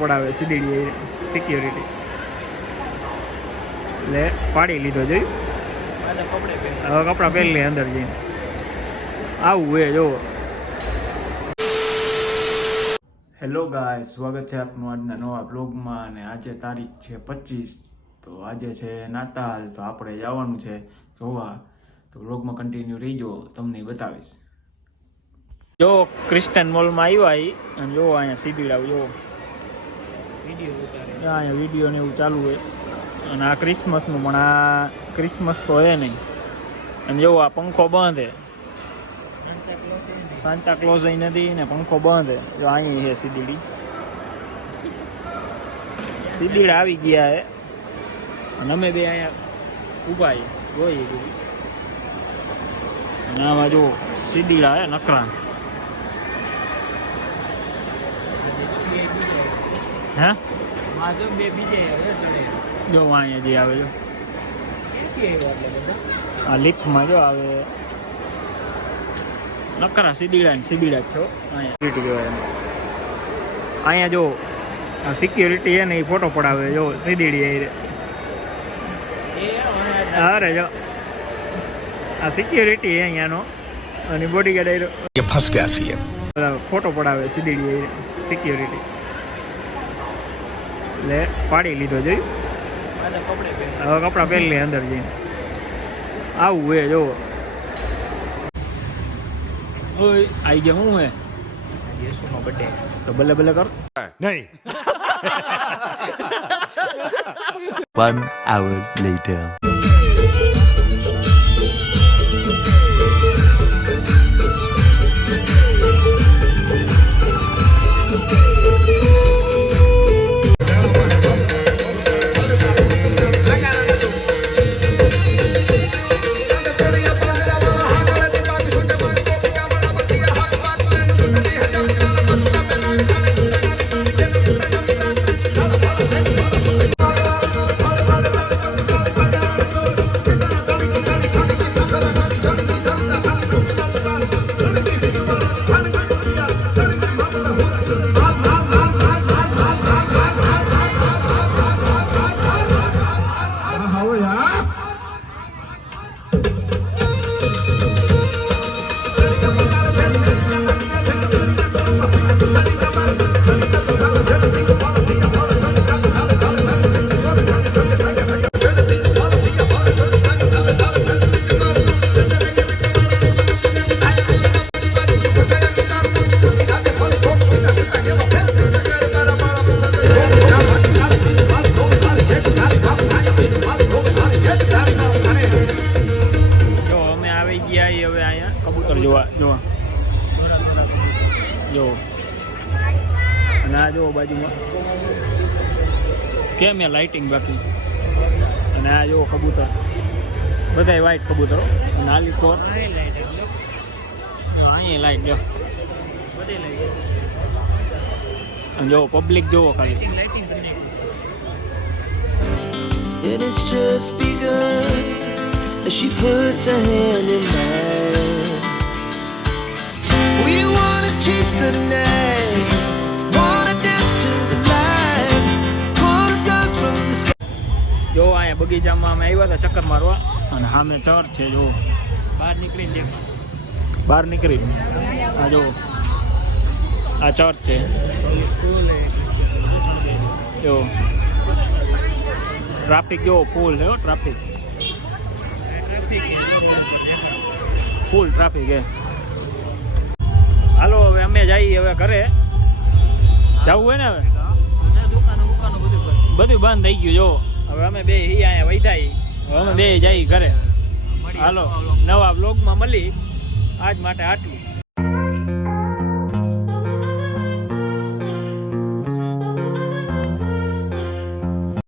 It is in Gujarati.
પડાવે સીધી સિક્યોરિટી એટલે પાડી લીધો જોયું. હવે કપડાં પહેરી લે અંદર જઈને. આવું એ જોવો. હેલો ગાય, સ્વાગત છે આપનું આજના નવા બ્લોગમાં. અને આજે તારીખ છે 25. તો આજે છે નાતાલ. તો આપણે જવાનું છે જોવા. તો બ્લોગમાં કન્ટિન્યુ રહીજો, તમને બતાવીશ. જો ક્રિસ્ટન મોલમાં આવ્યા અને જો અહીંયા સીડીડા જો અહીંયા વિડીયો ને એવું ચાલુ હોય. અને આ ક્રિસમસનું પણ આ ક્રિસમસ તો હે નહીં. અને જો આ પંખો બંધ હે, સાન્તા ક્લોઝ અહીં નથી ને પંખો બંધ હે. જો અહીં છે સીડીડા આવી ગયા હે. અને અમે બે અહીંયા ઊભા જોઈએ. અને આમાં જો સીડીડા હે નકરા. હે જો અહીંયા જે આવે જો આ લિફ્ટમાં જો આવે નકરા સીડીડા જ છો. અહીંયા જો સિક્યોરિટી છે ને એ ફોટો પડાવે જો સીડીડી. અરે જો આ સિક્યોરિટી છે અહીંયાનો અને બોડીગાર્ડ ફસ ગયા છે ફોટો પડાવે સીડીડી સિક્યોરિટી એટલે પાડી લીધો જોયું. હવે કપડાં પહેરી લે અંદર જઈને. આવું એ જોવો. આઈ ગયા શું હે યેસુનો બર્થડે તો બલ્લે બલ્લે કર નહીં. 1 hour later. અને આ જો બાજુમાં કેમ એ લાઇટિંગ બાકી. અને આ જો કબૂતર બધા વ્હાઈટ કબૂતરો. અને આલી ફોર અહીં લાઈટ જો અને જો પબ્લિક જોવો ખાલી. It has just begun as she puts her hand in mine. We wanna chase the night, wanna dance to the light, pull the stars from the sky. જો અહીંયા બગીચામાં અમે આવ્યા હતા ચક્કર મારવા. અને સામે ચર્ચ છે જો. બહાર નીકળી આ જો આ ચર્ચ છે જો. ટ્રાફિક જો ફૂલ છે ટ્રાફિક ફૂલ ટ્રાફિક હે. હાલો હવે અમે જઈએ હવે ઘરે. જવું હોય ને હવે બધું બંધ થઈ ગયું જો. હવે અમે બે અહીંયા વૈધાઈ. હવે અમે બે જઈએ ઘરે. હાલો નવા બ્લોગમાં મળી. આજ માટે આટલું.